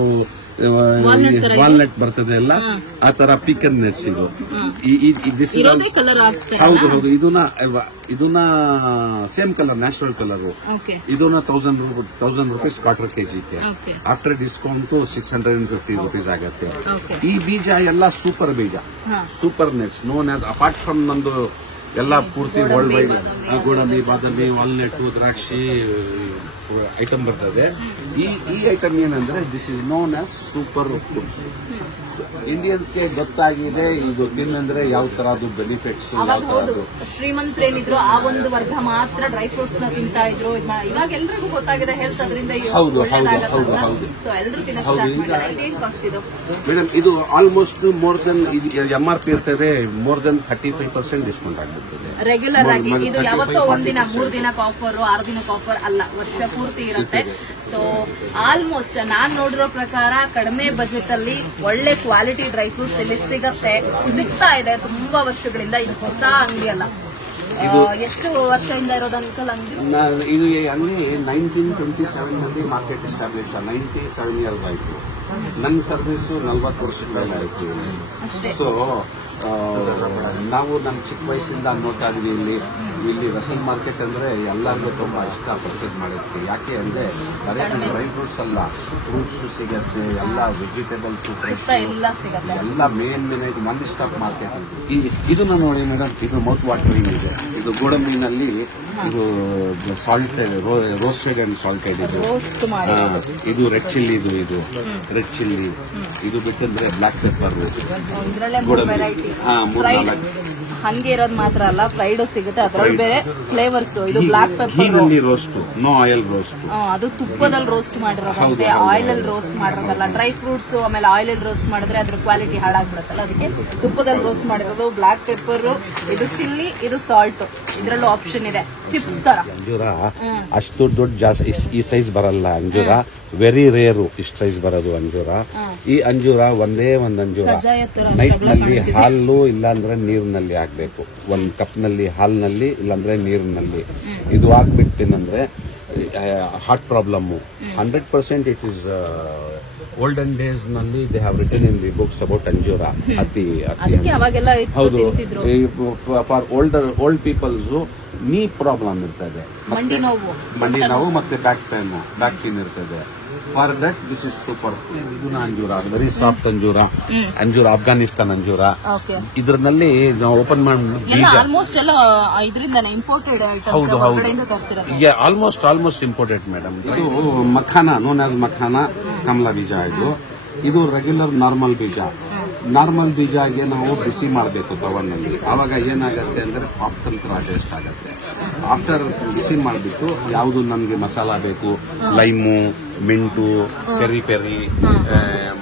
ವಾಲ್ನಟ್ ಬರ್ತದೆ ಅಲ್ಲ, ಆ ತರ ಪೀಕನ್ ನಟ್ಸ್. ಇದು ಹೌದು, ಇದನ್ನ ಸೇಮ್ ಕಲರ್, ನ್ಯಾಚುರಲ್ ಕಲರ್. ಇದನ್ನ 1000 rupees ಕ್ವಾರ್ಟರ್ ಕೆಜಿಗೆ. ಆಫ್ಟರ್ ಡಿಸ್ಕೌಂಟ್ 650 rupees ಆಗತ್ತೆ. ಈ ಬೀಜ ಎಲ್ಲ ಸೂಪರ್ ಬೀಜ, super nuts. Known as apart from ನಮ್ದು ಎಲ್ಲ ಪೂರ್ತಿ ವರ್ಲ್ಡ್ ವೈಡ್ ಗೋಡಂಬಿ, ಬಾದಾಮಿ, ವಾಲ್ನಟ್, ದ್ರಾಕ್ಷಿ ಐಟಮ್ ಬರ್ತದೆ. ಈ ಐಟಮ್ ಏನಂದ್ರೆ this is known as super foods. ಇಂಡಿಯನ್ಸ್ಗೆ ಗೊತ್ತಾಗಿದೆ ಇದು ತಿನ್ನಂದ್ರೆ ಯಾವ ತರದ್ದು ಬೆನಿಫಿಟ್ಸ್. ಶ್ರೀಮಂತರೇನಿದ್ರು ಆ ಒಂದು ವರ್ಗ ಮಾತ್ರ ಡ್ರೈ ಫ್ರೂಟ್ಸ್ ನ ತಿಂತಾ ಇದ್ರು. ಇವಾಗ ಎಲ್ರಿಗೂ ಗೊತ್ತಾಗಿದೆ ಹೆಲ್ತ್ ಅದರಿಂದ. ಹೌದು. ಮೇಡಮ್, ಇದು ಆಲ್ಮೋಸ್ಟ್ ಮೋರ್ ದೆನ್ MRP ಇರ್ತದೆ, ಮೋರ್ ದೆನ್ 35% ಡಿಸ್ಕೌಂಟ್ ಆಗಿರ್ತದೆ ರೆಗ್ಯುಲರ್ ಆಗಿ. ಇದು ಯಾವತ್ತೋ ಒಂದಿನ, 3 ದಿನಕ್ಕೆ ಆಫರ್, 6 ದಿನಕ್ಕೆ ಆಫರ್ ಅಲ್ಲ, ವರ್ಷ ಪೂರ್ತಿ ಇರುತ್ತೆ. ಸೊ ಆಲ್ಮೋಸ್ಟ್ ನಾನ್ ನೋಡಿರೋ ಪ್ರಕಾರ ಕಡಿಮೆ ಬಜೆಟ್ ಅಲ್ಲಿ ಒಳ್ಳೆ ಕ್ವಾಲಿಟಿ ಡ್ರೈ ಫ್ರೂಟ್ಸ್ ಇಲ್ಲಿ ಸಿಗ್ತಾ ಇದೆ ತುಂಬಾ ವರ್ಷಗಳಿಂದ. ಇದು ಹೊಸ ಅಂಗಡಿ ಅಲ್ಲ. ಎಷ್ಟು ವರ್ಷದಿಂದ ಇರೋದು ಅಂಕಲ್ ಅಂಗಡಿ? ಇದು ಅಂಗಡಿ 1927 ನಲ್ಲಿ ಮಾರ್ಕೆಟ್ ಎಸ್ಟಾಬ್ಲಿಷ್. 97 years ಆಯ್ತು. ನನ್ನ ಸರ್ವಿಸ್ 40 ವರ್ಷಗಳಲ್ಲಿ ಆಯ್ತು. ಸೊ ನಾವು ನಮ್ಮ ಚಿಕ್ಕ ವಯಸ್ಸಿಂದ ನೋಡ್ತಾ ಇದೀವಿ. ಇಲ್ಲಿ ರಸಲ್ ಮಾರ್ಕೆಟ್ ಅಂದ್ರೆ ಎಲ್ಲರಿಗೂ ತುಂಬಾ ಇಷ್ಟ ಪರ್ಚೇಸ್ ಮಾಡಿರ್ತೀವಿ. ಯಾಕೆ ಅಂದ್ರೆ ಬರೀ ಡ್ರೈ ಫ್ರೂಟ್ಸ್ ಅಲ್ಲ, ಫ್ರೂಟ್ಸ್ ಸಿಗತ್ತೆ, ಎಲ್ಲ ವೆಜಿಟೇಬಲ್ಸ್ ಎಲ್ಲ ಮೇನ್ ಒನ್ ಸ್ಟಾಪ್ ಮಾರ್ಕೆಟ್. ಇದನ್ನ ನೋಡಿ ಮೇಡಮ್, ಇದು ಮೌತ್ ವಾಟರಿಂಗ್ ಇದೆ. ಇದು ಗೋಡಂಬಿನಲ್ಲಿ ಇದು ಸಾಲ್ಟ್, ರೋಸ್ಟೆಡ್ ಅಂಡ್ ಸಾಲ್ಟೆಡ್. ಇದು ರೆಡ್ ಚಿಲ್ಲಿ, ಇದು ರೆಡ್ ಚಿಲ್ಲಿ. ಇದು ಬಿಟ್ಟಂದ್ರೆ ಬ್ಲಾಕ್ ಪೆಪ್ಪರ್, ಗೋಡಂಬಿ. ಹಂಗೆ ಇರೋದು ಮಾತ್ರ ಅಲ್ಲ, ಫ್ರೈಡ್ ಸಿಗುತ್ತೆ, ಅದ್ರಲ್ಲಿ ಬೇರೆ ಫ್ಲೇವರ್ಸ್. ಇದು black pepper roast, no oil roast. ಅದು ತುಪ್ಪದಲ್ಲಿ ರೋಸ್ಟ್ ಮಾಡಿರೋದಂತೆ, ಆಯಿಲ್ ಅಲ್ಲಿ ರೋಸ್ಟ್ ಮಾಡಿರೋದಲ್ಲ. ಡ್ರೈ ಫ್ರೂಟ್ಸ್ ಆಮೇಲೆ ಆಯಿಲ್ ಅಲ್ಲಿ ರೋಸ್ಟ್ ಮಾಡಿದ್ರೆ ಅದ್ರ ಕ್ವಾಲಿಟಿ ಹಾಳಾಗ್ಬಿಡುತ್ತಲ್ಲ, ಅದಕ್ಕೆ ತುಪ್ಪದಲ್ಲಿ ರೋಸ್ಟ್ ಮಾಡಿರೋದು. ಬ್ಲಾಕ್ ಪೆಪ್ಪರ್, ಇದು ಚಿಲ್ಲಿ, ಇದು ಸಾಲ್ಟ್. ಇದ್ರಲ್ಲೂ ಆಪ್ಷನ್ ಇದೆ, ಚಿಪ್ಸ್ ತರ. ಅಂಜೂರ ಅಷ್ಟು ದೊಡ್ಡ ಜಾಸ್ತಿ ಈ ಸೈಜ್ ಬರಲ್ಲ. ಅಂಜೂರ ವೆರಿ ರೇರು ಇಷ್ಟು ಸೈಜ್ ಬರೋದು ಅಂಜೂರ. ಈ ಅಂಜೂರ ಒಂದೇ ಒಂದು ಅಂಜೂರ ನೈಟ್ ನಲ್ಲಿ ಹಾಲು ಇಲ್ಲಾಂದ್ರೆ ನೀರಿನಲ್ಲಿ ಹಾಕ್ಬೇಕು. ಒಂದ್ ಕಪ್ ನಲ್ಲಿ ಹಾಲ್ನಲ್ಲಿ ಇಲ್ಲಾಂದ್ರೆ ನೀರಿನಲ್ಲಿ ಇದು ಹಾಕ್ಬಿಟ್ಟಿನಂದ್ರೆ heart problem 100% it is olden days ನಲ್ಲಿ they have written in the books about ಅಂಜೂರ ಹತ್ತಿ ಅದಕ್ಕೆ ಅವಾಗೆಲ್ಲ ಹೌದು ತಿಂತಿದ್ರು. For old peoples knee problem ಇರ್ತದೆ, ಮಂಡಿ ನೋವು ಮತ್ತೆ ಬ್ಯಾಕ್ ಪೇನ್ ಇರ್ತದೆ. For that this is super. ಇದನ್ನ ಅಂಜೂರ, ವೆರಿ ಸಾಫ್ಟ್ ಅಂಜೂರ, ಅಫ್ಘಾನಿಸ್ತಾನ್ ಅಂಜೂರ. ಇದ್ರಲ್ಲಿ ನಾವು ಓಪನ್ ಮಾಡಿ ಆಲ್ಮೋಸ್ಟ್ ಎಲ್ಲ ಇದರಿಂದ ಇಂಪೋರ್ಟೆಡ್ ಹೌದು ಆಲ್ಮೋಸ್ಟ್ ಇಂಪೋರ್ಟೆಡ್ ಮೇಡಮ್. ಇದು ಮಖಾನ, ನೋನ್ ಆಸ್ ಮಖಾನ, ಕಮಲಾ ಬೀಜ. ಇದು ರೆಗ್ಯುಲರ್ ನಾರ್ಮಲ್ ಬೀಜ. ನಾರ್ಮಲ್ ಬೀಜಗೆ ನಾವು ಬಿಸಿ ಮಾಡಬೇಕು ತವನಲ್ಲಿ. ಆವಾಗ ಏನಾಗುತ್ತೆ ಅಂದ್ರೆ ಪಾಪ್ಕಾರ್ನ್ ತರ ಟೇಸ್ಟ್ ಆಗುತ್ತೆ. ಆಫ್ಟರ್ ಬಿಸಿ ಮಾಡಿಬಿಟ್ಟು ಯಾವುದು ನಮಗೆ ಮಸಾಲ ಬೇಕು, ಲೈಮು, ಮಿಂಟು, ಪೆರಿ ಪೆರಿ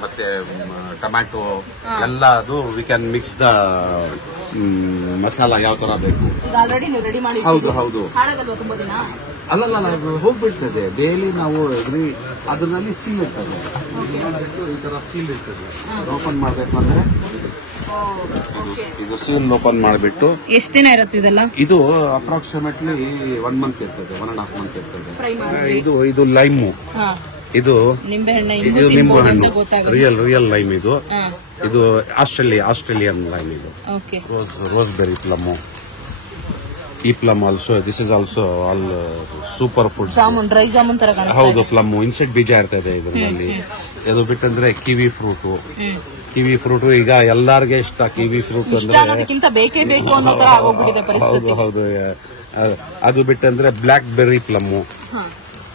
ಮತ್ತೆ ಟೊಮ್ಯಾಟೊ ಎಲ್ಲ ಅದು we can mix the masala ಯಾವ ತರ ಬೇಕು. ಹೌದು ಅಲ್ಲಲ್ಲ ಹೋಗ್ಬಿಡ್ತದೆ. ಡೈಲಿ ನಾವು ಅದರಲ್ಲಿ ಸೀಲ್ ಇರ್ತದೆ, ಈ ತರ ಸೀಲ್ ಇರ್ತದೆ. ಓಪನ್ ಮಾಡ್ಬೇಕು ಅಂದ್ರೆ ಇದು ಸೀಲ್ ಓಪನ್ ಮಾಡಿಬಿಟ್ಟು ಎಷ್ಟು ದಿನ ಇರುತ್ತೆ ಇದೆಲ್ಲ? ಇದು ಅಪ್ರಾಕ್ಸಿಮೇಟ್ಲಿ 1 ಮಂತ್ ಇರ್ತದೆ, 1.5 ಮಂತ್ ಇರ್ತದೆ. ಇದು ಲೈಮು, ಇದು ನಿಂಬೆಹಣ್ಣು, ರಿಯಲ್ ಲೈಮ್. ಇದು ಆಸ್ಟ್ರೇಲಿಯನ್ ಲೈಮ್. ಇದು ರೋಸ್ಬೆರಿ ಪ್ಲಮ್ಮು. ಈ plum also, this is also all super food. Dry jamun ತರ ಹೌದು, ಪ್ಲಮ್ಮು ಇನ್ಸೆಟ್ ಬೀಜ ಇರ್ತದೆ ಇದರಲ್ಲಿ. ಅದು ಬಿಟ್ಟಂದ್ರೆ ಕಿವಿ ಫ್ರೂಟ್ ಈಗ ಎಲ್ಲಾರ್ಗೆ ಇಷ್ಟ. ಕಿವಿ ಫ್ರೂಟ್ ಅಂದ್ರೆ ಬೇಕೇ ಬೇಕು ಅನ್ನೋ ತರ ಆಗೋಗ್ಬಿಟ್ಟಿದೆ ಪರಿಸ್ಥಿತಿ. ಹೌದು. ಅದು ಬಿಟ್ಟಂದ್ರೆ black berry plum.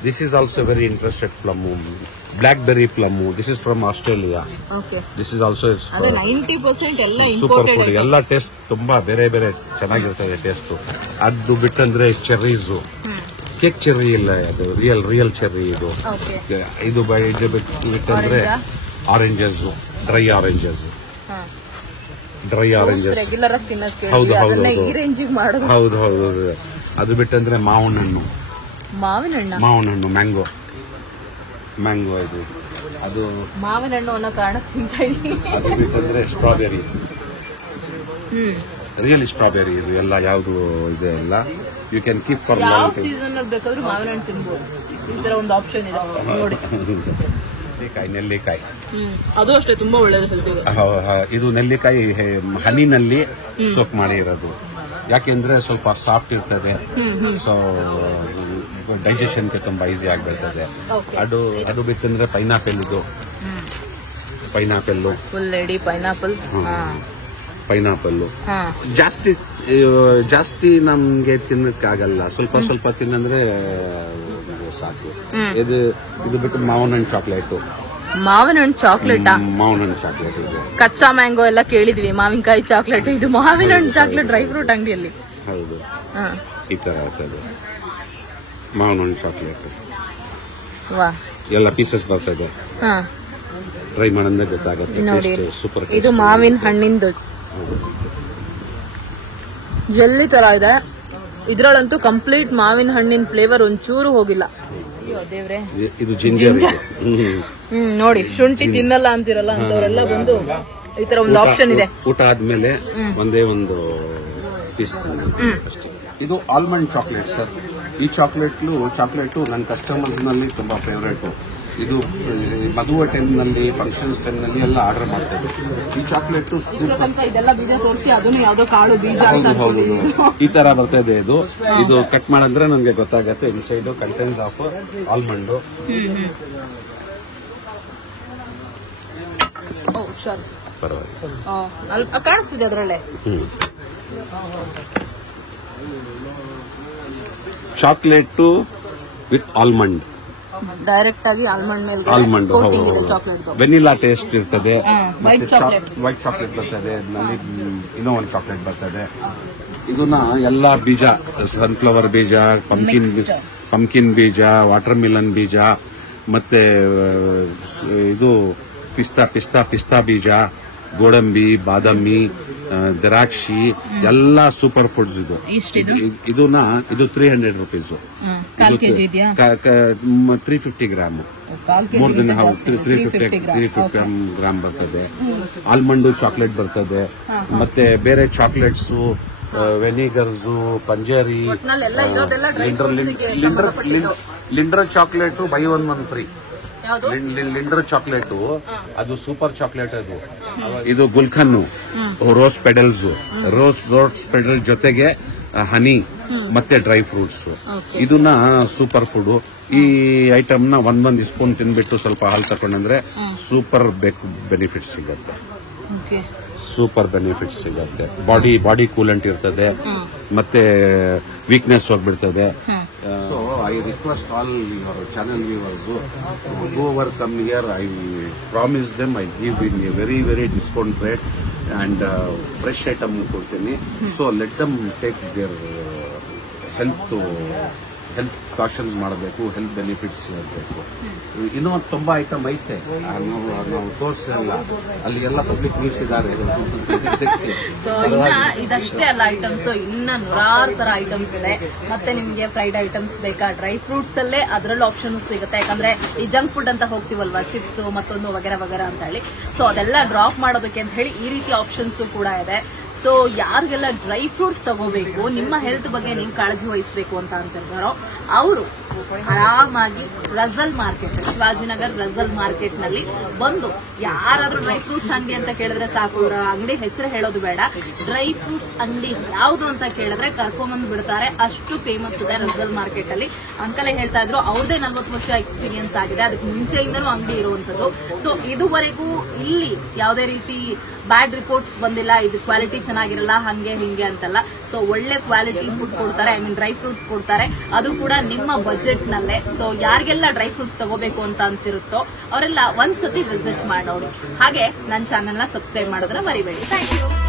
This is also very interested plum. Black berry plum, this is from Australia. This is also super food. ಎಲ್ಲ ಟೇಸ್ಟ್ ತುಂಬಾ ಬೇರೆ ಬೇರೆ ಚೆನ್ನಾಗಿರ್ತದೆ ಟೇಸ್ಟ್. ಅದು ಬಿಟ್ಟಂದ್ರೆ ಚೆರ್ರೀಸು, ಕೇಕ್ ಚೆರ್ರಿ ಇಲ್ಲ, ಅದು ರಿಯಲ್ ಚೆರ್ರಿ. ಇದು ಬಿಟ್ಟಂದ್ರೆ ಆರೆಂಜಸ್, ಡ್ರೈ ಆರೆಂಜಸ್. ಹೌದು. ಅದು ಬಿಟ್ಟಂದ್ರೆ ಮಾವಿನ ಹಣ್ಣು, ಮ್ಯಾಂಗೋ. ಅದು ಮಾವಿನ ಹಣ್ಣು ಅನ್ನೋ ಕಾರಣ ತಿಂತಾ ಇದ್ದೀನಿ. ಅದು ಬಿಟ್ಟಂದ್ರೆ ಸ್ಟ್ರಾಬೆರಿ, ರಿಯಲ್ ಸ್ಟ್ರಾಬೆರಿ. ಇದು ಎಲ್ಲ ಯಾವ್ದು ಇದೆ ಎಲ್ಲ ಯು ಕ್ಯಾನ್ ಕೀಪ್ ಫಾರ್ ಯಾವ ಸೀಸನ್ ಬೇಕಾದ್ರೂ ಮಾವಿನ ಹಣ್ಣು ತಿನ್ಬೋದು. ಈ ತರ ಒಂದು ಆಪ್ಷನ್ ಇದೆ ನೋಡಿ. ನೆಲ್ಲಿಕಾಯಿ ಅದು ಅಷ್ಟೇ ತುಂಬಾ ಒಳ್ಳೇದು ಹೆಲ್ತಿಗೆ. ಇದು ನೆಲ್ಲಿಕಾಯಿ ಹನಿನಲ್ಲಿ ಸೋಕ್ ಮಾಡಿರೋದು. ಯಾಕೆಂದ್ರೆ ಸ್ವಲ್ಪ ಸಾಫ್ಟ್ ಇರ್ತದೆ, ಸೊ ಡೈಜೆಷನ್ಗೆ ತುಂಬಾ ಈಸಿ ಆಗಿಬಿಡ್ತದೆ. ಅದು ಬಿತ್ತಂದ್ರೆ ಪೈನಾಪಲ್ ಫುಲ್ ರೆಡಿ ಪೈನಾಪಲ್ ಜಾಸ್ತಿ ನಮ್ಗೆ ತಿನ್ನಕ್ಕಾಗಲ್ಲ. ಸ್ವಲ್ಪ ತಿನ್ನಂದ್ರೆ ಸಾಕು. ಇದು ಬಿಟ್ಟು ಮಾವಿನ ಹಣ್ಣು ಚಾಕ್ಲೇಟ್ ಇದೆ. ಕಚ್ಚಾ ಮ್ಯಾಂಗೋ ಎಲ್ಲ ಕೇಳಿದ್ವಿ, ಮಾವಿನಕಾಯಿ ಚಾಕ್ಲೇಟ್. ಇದು ಮಾವಿನ ಹಣ್ಣು ಚಾಕ್ಲೇಟ್ ಡ್ರೈ ಫ್ರೂಟ್ ಅಂಗಡಿಯಲ್ಲಿ. ಹೌದು, ಈ ತರ ಇರ್ತದೆ ಮಾವಿನ ಹಣ್ಣು ಚಾಕ್ಲೇಟ್. ಎಲ್ಲ ಪೀಸಸ್ ಬರ್ತದೆ. ಟ್ರೈ ಮಾಡಂದ್ರೆ ಗೊತ್ತಾಗುತ್ತೆ. ಸೂಪರ್. ಇದು ಮಾವಿನ ಹಣ್ಣಿಂದು ಜೆಲ್ಲಿ ತರ ಇದೆ. ಇದ್ರಲ್ಲಂತೂ ಕಂಪ್ಲೀಟ್ ಮಾವಿನ ಹಣ್ಣಿನ ಫ್ಲೇವರ್ ಒಂಚೂರು ಹೋಗಿಲ್ಲ. ಇದು ಜಿಂಜರ್. ನೋಡಿ, ಶುಂಠಿ ತಿನ್ನಲ್ಲ ಅಂತಿರಲ್ಲ ಅಂತವರೆಲ್ಲ ಬಂದು ಈ ತರ ಒಂದು ಆಪ್ಷನ್ ಇದೆ. ಊಟ ಆದ್ಮೇಲೆ ಒಂದೇ ಒಂದು ಪೀಸ್ ಅಷ್ಟೇ. ಇದು ಆಲ್ಮಂಡ್ ಚಾಕ್ಲೇಟ್ ಸರ್. ಈ ಚಾಕ್ಲೇಟು ನನ್ನ ಕಸ್ಟಮರ್ಸ್ ನಲ್ಲಿ ತುಂಬಾ ಫೇವರೇಟ್. ಇದು ಮದುವೆ ಟೈಮ್ ನಲ್ಲಿ, ಫಂಕ್ಷನ್ಸ್ ಟೈಮ್ ನಲ್ಲಿ ಎಲ್ಲ ಆರ್ಡರ್ ಮಾಡ್ತೇವೆ. ಈ ಚಾಕ್ಲೇಟ್ ಇದೆಲ್ಲ ಬೀಜ ತೋರಿಸಿ ಅದನ್ನು ಯಾವ್ದೋ ಕಾಳು ಬೀಜ ಈ ತರ ಬರ್ತದೆ. ಇದು ಕಟ್ ಮಾಡಂದ್ರೆ ನಮ್ಗೆ ಗೊತ್ತಾಗತ್ತೆ. Inside contents of almond. ಪರವಾಗಿಲ್ಲ, ಕಾಣಿಸ್ತಿದೆ ಅದರಲ್ಲೇ. ಚಾಕ್ಲೇಟ್ ವಿತ್ ಆಲ್ಮಂಡ್, ಡೈರೆಕ್ಟ್ ಆಗಿ ಆಲ್ಮಂಡ್ ವೆನಿಲಾ ಟೇಸ್ಟ್ ಇರ್ತದೆ. ವೈಟ್ ಚಾಕ್ಲೇಟ್ ಬರ್ತದೆ, ಇನ್ನೂ ಒಂದು ಚಾಕ್ಲೇಟ್ ಬರ್ತದೆ. ಇದನ್ನ ಎಲ್ಲಾ ಬೀಜ, ಸನ್ಫ್ಲವರ್ ಬೀಜ, ಪಂಪ್ಕಿನ್ ಬೀಜ, ವಾಟರ್ ಮಿಲನ್ ಬೀಜ, ಮತ್ತೆ ಇದು ಪಿಸ್ತಾ ಬೀಜ, ಗೋಡಂಬಿ, ಬಾದಾಮಿ, ದ್ರಾಕ್ಷಿ ಎಲ್ಲ ಸೂಪರ್ ಫುಡ್ಸ್. ಇದು 300 rupees. 350 gram. More then 350 gram ಬರ್ತದೆ. ಆಲ್ಮಂಡ್ ಚಾಕ್ಲೇಟ್ ಬರ್ತದೆ. ಮತ್ತೆ ಬೇರೆ chocolates, vinegars, panjiri, Lindor chocolate buy 1 1 free. Lindor chocolate ಅದು ಸೂಪರ್ ಚಾಕ್ಲೇಟ್ ಅದು. ಇದು ಗುಲ್ಕನ್ನು, ರೋಸ್ ಪೆಡಲ್ಸ್, ರೋಸ್ ಪೆಡಲ್ ಜೊತೆಗೆ ಹನಿ ಮತ್ತೆ ಡ್ರೈ ಫ್ರೂಟ್ಸ್. ಇದನ್ನ ಸೂಪರ್ ಫುಡ್. ಈ ಐಟಮ್ ನ ಒಂದೊಂದು ಸ್ಪೂನ್ ತಿನ್ಬಿಟ್ಟು ಸ್ವಲ್ಪ ಹಾಲು ತಕೊಂಡ್ರೆ ಸೂಪರ್ ಬೆನಿಫಿಟ್ ಸಿಗತ್ತೆ. ಸೂಪರ್ ಬೆನಿಫಿಟ್ ಸಿಗತ್ತೆ. ಬಾಡಿ ಕೂಲೆಂಟ್ ಇರ್ತದೆ, ಮತ್ತೆ ವೀಕ್ನೆಸ್ ಹೋಗ್ಬಿಡ್ತದೆ. So I request all your channel viewers, go over come here. I promise them I give in a very very discount rate and fresh item ಕೊಡ್ತೀನಿ. So let them take their health cautions ಮಾಡಬೇಕು, health benefits ಇರಬೇಕು. ಇನ್ನೂ ತುಂಬಾ item ಐತೆ, ನಾವು ತೋರಿಸಲ್ಲ, ಅಲ್ಲಿ ಎಲ್ಲ public ನಿಲ್ಸಿದ್ದಾರೆ. So ಇನ್ನ ಇದಷ್ಟೇ ಅಲ್ಲ ಐಟಮ್ಸ್, ಇನ್ನ ನೂರಾರು ತರ ಐಟಮ್ಸ್ ಇದೆ. ಮತ್ತೆ ನಿಮ್ಗೆ ಫ್ರೈಡ್ ಐಟಮ್ಸ್ ಬೇಕಾ, ಡ್ರೈ ಫ್ರೂಟ್ಸ್ ಅಲ್ಲೇ ಅದರಲ್ಲೂ ಆಪ್ಷನ್ ಸಿಗುತ್ತೆ. ಯಾಕಂದ್ರೆ ಈ ಜಂಕ್ ಫುಡ್ ಅಂತ ಹೋಗ್ತೀವಲ್ವಾ, ಚಿಪ್ಸ್ ಮತ್ತೊಂದು ವಗೇರಾ ವಗೇರಾ ಅಂತ ಹೇಳಿ, ಸೊ ಅದೆಲ್ಲ ಡ್ರಾಪ್ ಮಾಡೋದಕ್ಕೆ ಅಂತ ಹೇಳಿ ಈ ರೀತಿ ಆಪ್ಷನ್ಸ್ ಕೂಡ ಇದೆ. ಸೊ ಯಾರಿಗೆಲ್ಲ ಡ್ರೈ ಫ್ರೂಟ್ಸ್ ತಗೋಬೇಕು, ನಿಮ್ಮ ಹೆಲ್ತ್ ಬಗ್ಗೆ ನೀವು ಕಾಳಜಿ ವಹಿಸಬೇಕು ಅಂತ ಅಂತಿರ್ತಾರೋ ಅವರು ಆರಾಮಾಗಿ Russell market, Shivajinagar Russell market ನಲ್ಲಿ ಬಂದು ಯಾರಾದ್ರೂ ಡ್ರೈ ಫ್ರೂಟ್ಸ್ ಅಂಗಡಿ ಅಂತ ಕೇಳಿದ್ರೆ ಸಾಕು, ಅಂಗಡಿ ಹೆಸರು ಹೇಳೋದು ಬೇಡ, ಡ್ರೈ ಫ್ರೂಟ್ಸ್ ಅಂಗಡಿ ಯಾವುದು ಅಂತ ಕೇಳಿದ್ರೆ ಕರ್ಕೊಂಡ್ಬಂದು ಬಿಡ್ತಾರೆ. ಅಷ್ಟು ಫೇಮಸ್ ಇದೆ ರಜಲ್ ಮಾರ್ಕೆಟ್ ಅಲ್ಲಿ. ಅಂಕಲೇ ಹೇಳ್ತಾ ಇದ್ರು ಅವ್ರದೇ 40 ವರ್ಷ ಎಕ್ಸ್ಪೀರಿಯನ್ಸ್ ಆಗಿದೆ, ಅದಕ್ಕೆ ಮುಂಚೆಯಿಂದಲೂ ಅಂಗಡಿ ಇರುವಂತದ್ದು. ಸೊ ಇದುವರೆಗೂ ಇಲ್ಲಿ ಯಾವುದೇ ರೀತಿ ಬ್ಯಾಡ್ ರಿಪೋರ್ಟ್ಸ್ ಬಂದಿಲ್ಲ, ಇದು ಕ್ವಾಲಿಟಿ ಚೆನ್ನಾಗಿರಲ್ಲ ಹಂಗೆ ಹಿಂಗೆ ಅಂತಲ್ಲ. ಸೊ ಒಳ್ಳೆ ಕ್ವಾಲಿಟಿ ಫುಡ್ ಕೊಡ್ತಾರೆ, ಐ ಮೀನ್ ಡ್ರೈ ಫ್ರೂಟ್ಸ್ ಕೊಡ್ತಾರೆ, ಅದು ಕೂಡ ನಿಮ್ಮ ಬಜೆಟ್ ನಲ್ಲೇ. ಸೊ ಯಾರಿಗೆಲ್ಲ ಡ್ರೈ ಫ್ರೂಟ್ಸ್ ತಗೋಬೇಕು ಅಂತ ಅಂತಿರುತ್ತೋ ಅವರೆಲ್ಲ ಒಂದ್ಸತಿ ವಿಸಿಟ್ ಮಾಡೋರು. ಹಾಗೆ ನನ್ನ ಚಾನೆಲ್ ನ ಸಬ್ಸ್ಕ್ರೈಬ್ ಮಾಡೋದ್ರ ಮರಿಬೇಡಿ. Thank you.